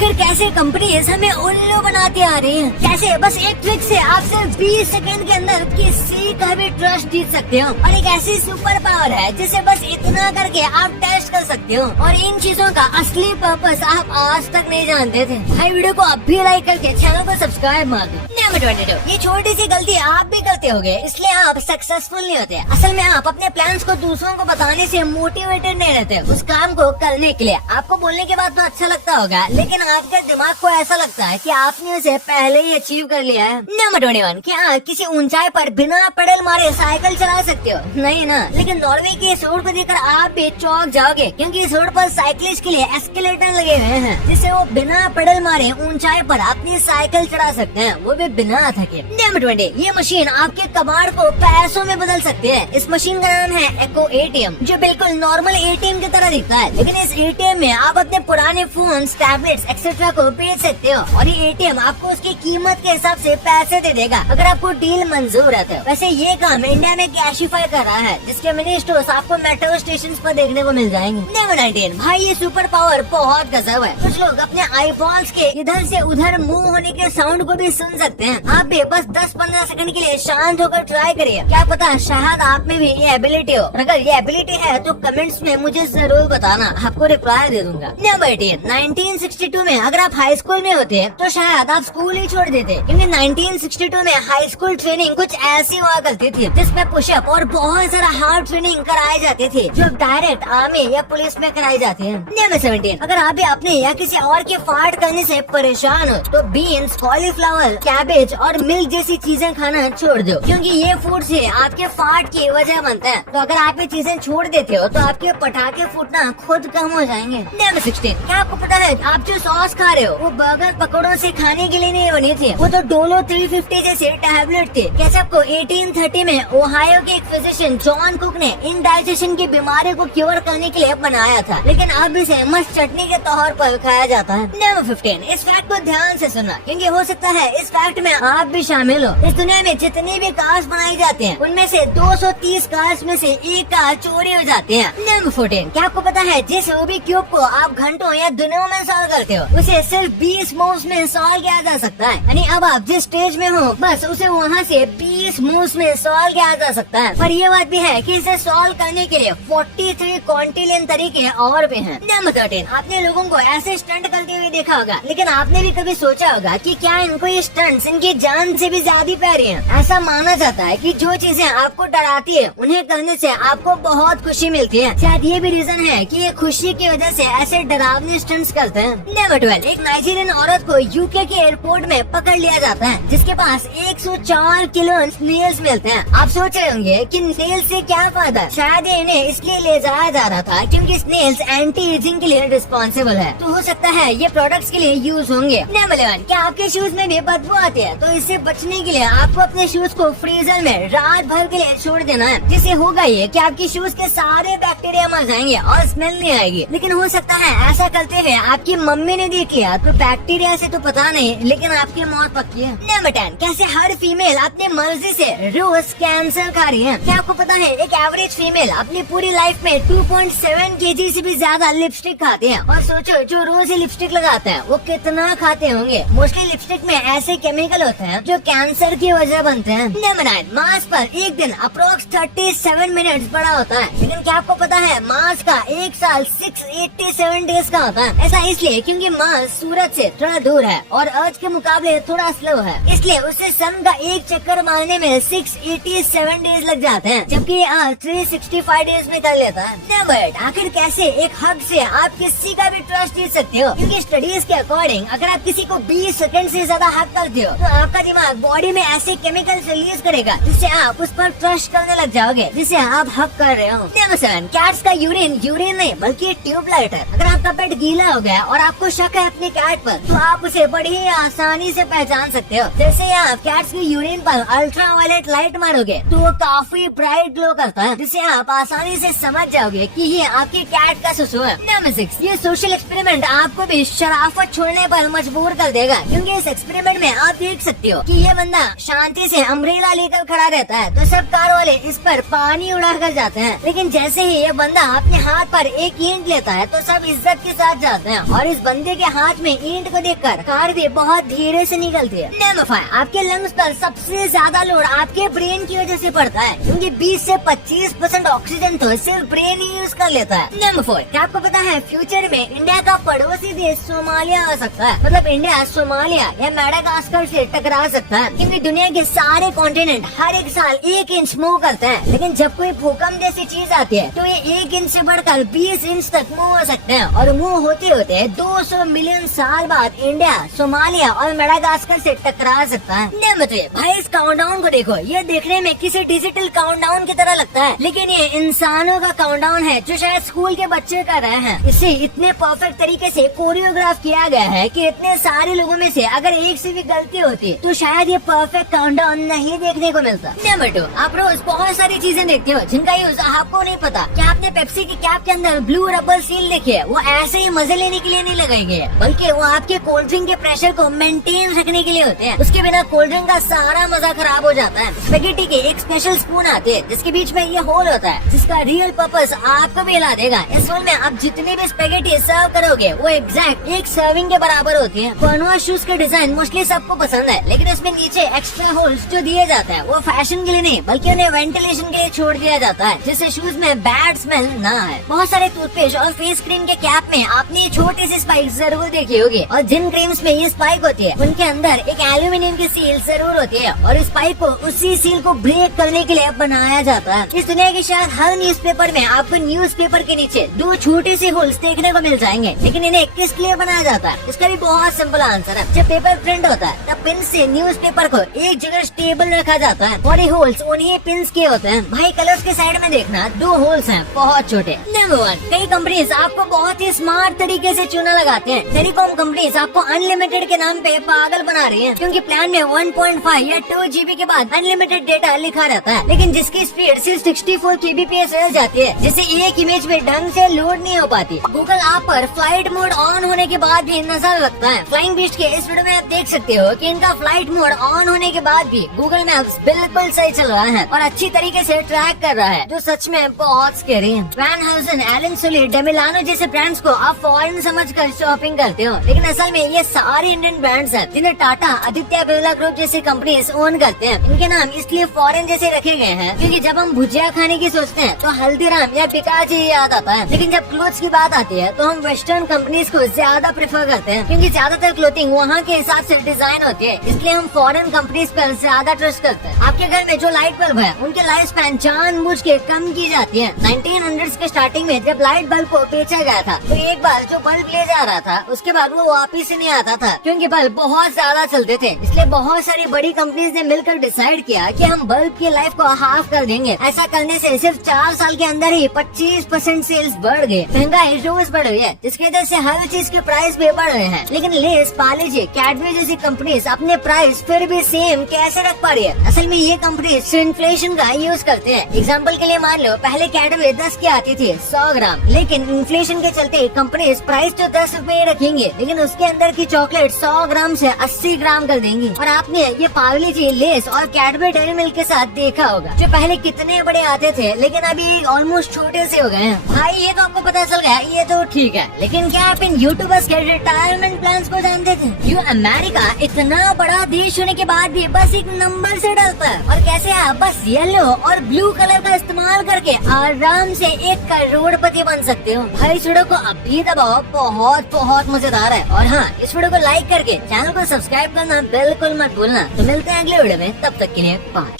आखिर कैसे कंपनीज हमें उल्लू बनाती आ रही है। कैसे बस एक ट्रिक से आप सिर्फ 20 सेकंड के अंदर किसी का भी ट्रस्ट जीत सकते हो, और एक ऐसी सुपर पावर है जिसे बस इतना करके आप टेस्ट कर सकते हो, और इन चीजों का असली पर्पस आप आज तक नहीं जानते थे। भाई वीडियो को अब भी लाइक करके चैनल को सब्सक्राइब मार दो। नंबर 22, ये छोटी सी गलती आप भी करते होगे, इसलिए आप सक्सेसफुल नहीं होते। असल में आप अपने प्लान्स को दूसरों को बताने से मोटिवेटेड नहीं रहते उस काम को करने के लिए। आपको बोलने के बाद तो अच्छा लगता होगा, लेकिन आपके दिमाग को ऐसा लगता है कि आपने उसे पहले ही अचीव कर लिया है। नंबर 21, क्या किसी ऊंचाई पर बिना पेडल मारे साइकिल चला सकते हो? नहीं ना। लेकिन नॉर्वे की इस रोड को देखकर आप भी चौंक जाओगे, क्योंकि इस रोड पर साइकिलिस्ट के लिए एस्केलेटर लगे हुए हैं, जिससे वो बिना पेडल मारे ऊंचाई पर अपनी साइकिल चढ़ा सकते हैं, वो भी बिना थके। नंबर 20, ये मशीन आपके कबाड़ को पैसों में बदल सकती है। इस मशीन का नाम है एको एटीएम, जो बिल्कुल नॉर्मल एटीएम की तरह दिखता है, लेकिन इस एटीएम में आप अपने पुराने फोन, टैबलेट्स एक्सेट्रा को बेच सकते हो, और ये एटीएम आपको उसकी कीमत के हिसाब से पैसे दे देगा अगर आपको डील मंजूर है तो। वैसे ये काम इंडिया में कैशिफाई कर रहा है, जिसके मिनी स्टोर्स आपको मेट्रो स्टेशन पर देखने को मिल जाएंगे। नंबर 19, भाई ये सुपर पावर बहुत गजब है। कुछ लोग अपने आईफोन्स के इधर से उधर मूव होने के साउंड को भी सुन सकते हैं। आप भी बस 10-15 सेकंड के लिए शांत होकर ट्राई करिए, क्या पता शायद आप में भी ये एबिलिटी हो। अगर ये एबिलिटी है तो कमेंट्स में मुझे जरूर बताना, आपको रिप्लाई दे दूंगा। नंबर 18, 1962 में अगर आप हाई स्कूल में होते तो शायद आप स्कूल ही छोड़ देते, क्योंकि 1962 में हाई स्कूल ट्रेनिंग कुछ ऐसी हुआ करती थी जिसमें पुशअप और बहुत सारा हार्ड ट्रेनिंग कराए जाते थे, जो डायरेक्ट आर्मी या पुलिस में कराई जाती है। नंबर 17, अगर आप भी अपने या किसी और के फाड़ करने से परेशान हो तो बीन्स, कॉलीफ्लावर, कैबेज और मिल्क जैसी चीजें खाना छोड़ दो, क्योंकि ये फूड से आपके फाड़ की वजह बनता है। तो अगर आप ये चीजें छोड़ देते हो तो आपके पटाखे फूटना खुद कम हो जाएंगे। नंबर 16, क्या आपको पता है आप जो सॉस खा रहे हो वो बर्गर पकौड़ों से खाने के लिए नहीं बनी थी, वो तो डोलो 350 जैसे टैबलेट थे। केचप को 1830 में ओहायो के एक फिजिशियन जॉन कुक ने इंडाइजेशन की बीमारी को क्योर करने के लिए बनाया था, लेकिन अब इसे मस्त चटनी के तौर पर खाया जाता है। नंबर 15, इस फैक्ट को ध्यान से सुनना, क्योंकि हो सकता है इस फैक्ट में आप भी शामिल हो। इस दुनिया में जितनी भी कार्स बनाई जाती हैं, उनमें से 230 कार्स में से एक कार चोरी हो जाती है। नंबर 14, क्या आपको पता है जिस रूबिक क्यूब को आप घंटों या दिनों में सॉल्व करते हो, उसे सिर्फ 20 मूव्स में सॉल्व किया जा सकता है। यानी अब आप जिस स्टेज में हो बस उसे वहाँ से 20 मूव्स में सॉल्व किया जा सकता है। पर ये बात भी है कि इसे सॉल्व करने के लिए 43 क्वांटिलियन तरीके और भी हैं। नंबर 13, आपने लोगों को ऐसे स्टंट करते हुए देखा होगा, लेकिन आपने भी कभी सोचा होगा कि क्या इनको ये स्टंट्स इनकी जान से भी ज्यादा प्यारी हैं? ऐसा माना जाता है कि जो चीजें आपको डराती है उन्हें करने से आपको बहुत खुशी मिलती है। शायद ये भी रीजन है कि ये खुशी की वजह से ऐसे डरावने स्टंट्स करते हैं। नंबर 12, एक नाइजीरियन औरत को यूके के एयरपोर्ट में पकड़ लिया जाता है, जिसके पास 104 किलो स्नेल्स मिलते हैं। आप सोच रहे होंगे कि स्नेल्स से क्या फायदा? शायद ये इन्हें इसलिए ले जाया जा रहा था क्योंकि स्नेल्स एंटी एजिंग के लिए रिस्पॉन्सिबल है, तो हो सकता है ये प्रोडक्ट्स के लिए यूज होंगे। नंबर 11, क्या आपके शूज में भी बदबू आती है? तो इससे बचने के लिए आपको अपने शूज को फ्रीजर में रात भर के लिए छोड़ देना है, जिससे होगा ये कि आपके शूज के सारे बैक्टीरिया मर जाएंगे और स्मेल नहीं आएगी। लेकिन हो सकता है ऐसा करते हुए आपकी मम्मी ने देख लिया तो बैक्टीरिया से तो पता नहीं, लेकिन आपकी मौत पक्की है। नंबर 10, कैसे हर फीमेल अपनी मर्जी से रोज कैंसर खा रही है? क्या आपको पता है एक एवरेज फीमेल अपनी पूरी लाइफ में 2.7 kg से भी ज्यादा लिपस्टिक खाती है, और सोचो जो रोज ही लिपस्टिक लगाते हैं वो कितना खाते होंगे। मोस्टली लिपस्टिक में ऐसे केमिकल होते हैं जो कैंसर की वजह बनते हैं। नंबर 9, मार्स पर एक दिन अप्रोक्स 37 मिनट बड़ा होता है, लेकिन क्या आपको पता है मार्स का एक साल 687 डेज का होता है? ऐसा इसलिए क्योंकि मार्स सूरज से थोड़ा दूर है और अर्थ के मुकाबले थोड़ा स्लो है, इसलिए उसे सन का एक चक्कर मारने में 687 डेज लग जाते हैं, जबकि अर्थ 365 डेज में कर लेता है। नंबर 8, आखिर कैसे एक हग से आप किसी का भी ट्रस्ट जीत सकते हो? क्योंकि स्टडीज के अकॉर्डिंग अगर आप किसी को 20 सेकंड से ज्यादा हग करते हो तो आपका दिमाग बॉडी में ऐसे केमिकल्स रिलीज करेगा जिससे आप उस पर ट्रस्ट करने लग जाओगे जिसे आप हग कर रहे हो। नंबर 7, कैट्स का यूरिन नहीं बल्कि ट्यूबलाइट है। अगर आपका पेट गीला हो गया और आपको शक है अपने कैट पर, तो आप उसे बड़ी ही आसानी से पहचान सकते हो। जैसे आप कैट्स की यूरिन पर अल्ट्रावायलेट लाइट मारोगे तो वो काफी ब्राइट ग्लो करता है, जिससे आप आसानी से समझ जाओगे कि ये आपकी कैट का सुसु है। नंबर 6, ये सोशल एक्सपेरिमेंट आपको भी शराफत छोड़ने पर मजबूर कर देगा, क्योंकि इस एक्सपेरिमेंट में आप देख सकते हो कि ये बंदा शांति से अम्ब्रेला लेकर खड़ा रहता है तो सब कार वाले इस पर पानी उड़ा कर जाते हैं, लेकिन जैसे ही ये बंदा अपने हाथ पर एक ईंट लेता है तो सब इज्जत के साथ जाते हैं, और इस बंदे के हाथ में ईंट को देखकर कार भी बहुत धीरे से निकलती है। नंबर 5, आपके लंग्स पर सबसे ज्यादा लोड आपके ब्रेन की वजह से पड़ता है, क्योंकि 20 से 25% ऑक्सीजन तो सिर्फ ब्रेन ही यूज कर लेता है। नंबर 4, क्या आपको पता है फ्यूचर में इंडिया का पड़ोसी देश सोमालिया आ सकता है, मतलब इंडिया सोमालिया या मेडागास्कर से टकरा सकता है, क्योंकि दुनिया के सारे कॉन्टिनेंट हर एक साल 1 इंच मूव करते हैं, लेकिन जब कोई भूकंप जैसी चीज आती है तो ये 1 इंच से बढ़कर 20 इंच तक मूव हो सकते हैं, और मूव होते होते 200 मिलियन साल बाद इंडिया सोमालिया और मेडागास्कर से टकरा सकता है। नंबर 3, भाई इस काउंटडाउन को देखो, ये देखने में किसी डिजिटल काउंटडाउन की तरह लगता है, लेकिन ये इंसानों का काउंटडाउन है जो शायद स्कूल के बच्चे कर रहे हैं। इसे इतने परफेक्ट तरीके से कोरियोग्राफ किया गया है कि इतने सारे लोगों में से अगर एक से भी गलती होती तो शायद ये परफेक्ट काउंटडाउन नहीं देखने को मिलता। नंबर 2, आप रोज बहुत सारी चीजें देखते हो जिनका यूज आपको नहीं पता। क्या आपने पेप्सी की कैप के अंदर ब्लू रबर सील देखी है? वो ऐसे ही मजे लेने के लिए नहीं लगाई गई है, बल्कि वो आपके कोल्ड ड्रिंक के प्रेशर को मेंटेन रखने के लिए होते हैं। उसके बिना कोल्ड ड्रिंक का सारा मजा खराब हो जाता है। स्पेगेटी के एक स्पेशल स्पून आते हैं जिसके बीच में ये होल होता है, जिसका रियल पर्पस आपको भी हिला देगा। इस होल में आप जितनी भी स्पेगेटी सर्व करोगे वो एग्जैक्ट एक सर्विंग के बराबर होती है। कॉन्वर्स शूज के डिजाइन मोस्टली सबको पसंद है, लेकिन इसमें नीचे एक्स्ट्रा होल्स जो दिए जाते हैं वो फैशन के लिए नहीं बल्कि उन्हें वेंटिलेशन के लिए छोड़ दिया जाता है, जिससे शूज में बैड स्मेल ना आए। बहुत सारे टूथपेस्ट और फेस क्रीम के कैप में आपने छोटी सी स्पाइक जरूर देखी होगी, और जिन क्रीम्स में ये स्पाइक होती है उनके अंदर एक एल्यूमिनियम की सील जरूर होती है, और इस स्पाइक को उसी सील को ब्रेक करने के लिए बनाया जाता है। इस दुनिया के शायद हर न्यूज़पेपर में आपको न्यूज़पेपर के नीचे 2 छोटे से होल्स देखने को मिल जाएंगे, लेकिन इन्हें किस लिए बनाया जाता है? इसका भी बहुत सिंपल आंसर है। जब पेपर प्रिंट होता है तब पिन से न्यूज़पेपर को एक जगह स्टेबल रखा जाता है, और ये होल्स उन्हीं पिन्स के होते हैं। भाई कलर्स के साइड में देखना 2 होल्स हैं बहुत छोटे। नंबर 1, कई कंपनीज आपको बहुत ही स्मार्ट तरीके से चूना लगाते हैं। टेलीकॉम कंपनीज आपको अनलिमिटेड के नाम पे पागल बना रही है, क्योंकि प्लान में 1.5 या 2 GB के बाद अनलिमिटेड डेटा लिखा रहता है, लेकिन जिसकी स्पीड सिर्फ 64 kbps रह जाती है, जिससे एक इमेज में ढंग से लोड नहीं हो पाती। गूगल ऐप पर फ्लाइट मोड ऑन होने के बाद भी नजर लगता है। फ्लाइंग बीस्ट के इस वीडियो में आप देख सकते हो कि इनका फ्लाइट मोड ऑन होने के बाद भी गूगल मैप्स बिल्कुल सही चल रहा है और अच्छी तरीके से ट्रैक कर रहा है, जो सच में बहुत स्कैरी है। वैन हाउसन, एलन सोली, डेमिलानो जैसे ब्रांड्स को आप फॉरेन समझकर शॉपिंग करते हो, लेकिन असल में ये सारे इंडियन ब्रांड्स हैं जिन्हें टाटा, आदित्य बिरला ग्रुप जैसे कंपनीज ओन करते हैं। इनके नाम इसलिए फॉरेन जैसे रखे गए हैं क्योंकि जब हम भुजिया खाने की सोचते हैं तो हल्दीराम या पिताजी याद आता है, लेकिन जब क्लोथ्स की बात आती है तो हम वेस्टर्न कंपनीज को ज्यादा प्रेफर करते हैं, क्योंकि ज्यादातर क्लोथिंग वहाँ के हिसाब से डिजाइन होती है। इसलिए हम फॉरेन कंपनीज पर ज्यादा ट्रस्ट करते हैं। आपके घर में जो लाइट बल्ब है उनके लाइफ स्पैन जानबूझ के कम की जाती है। 1900s के स्टार्टिंग में जब लाइट बल्ब को बेचा गया था तो एक बार जो बल्ब ले जा रहा था उसके बाद वो वापिस ही नहीं आता था, क्योंकि बल्ब बहुत ज्यादा चलते थे। इसलिए बहुत सारी बड़ी कंपनीज ने मिलकर डिसाइड किया कि हम बल्ब की लाइफ को हाफ कर देंगे। ऐसा करने से सिर्फ 4 साल के अंदर ही 25% सेल्स बढ़ गए। महंगाई रोज बढ़ रही है, जिसकी वजह से हर चीज के प्राइस भी बढ़ रहे हैं, लेकिन लेस, पार्ले-जी, कैडबरी जैसी कंपनीज अपने प्राइस फिर भी सेम कैसे रख पा रही है? असल में ये कंपनीज इन्फ्लेशन का यूज करते हैं। एग्जाम्पल के लिए मान लो पहले कैडबरी 10 की आती थी 100 ग्राम, लेकिन इन्फ्लेशन के चलते कंपनीज प्राइस तो 10 रुपए रखेंगे, लेकिन उसके अंदर की चॉकलेट 100 ग्राम से 80 ग्राम कर देंगी। और आपने ये पार्ले-जी, लेस और कैडबरी डेयरी मिल्क के साथ देखा होगा, जो पहले कितने बड़े आते थे लेकिन अभी ऑलमोस्ट छोटे से हो गए हैं। भाई ये तो आपको पता चल गया, ये तो ठीक है, लेकिन क्या आप इन यूट्यूबर्स के रिटायरमेंट प्लान्स को जानते थे? अमेरिका इतना बड़ा देश होने के बाद भी बस एक नंबर से डरता है, और कैसे आप बस येलो और ब्लू कलर का इस्तेमाल करके आराम से 1 करोड़पति बन सकते हो। भाई इस वीडियो को अभी दबाओ, बहुत बहुत मजेदार है। और हाँ, इस वीडियो को लाइक करके चैनल को सब्सक्राइब करना बिल्कुल मत भूलना। तो मिलते हैं अगले वीडियो में, तब तक के लिए 5।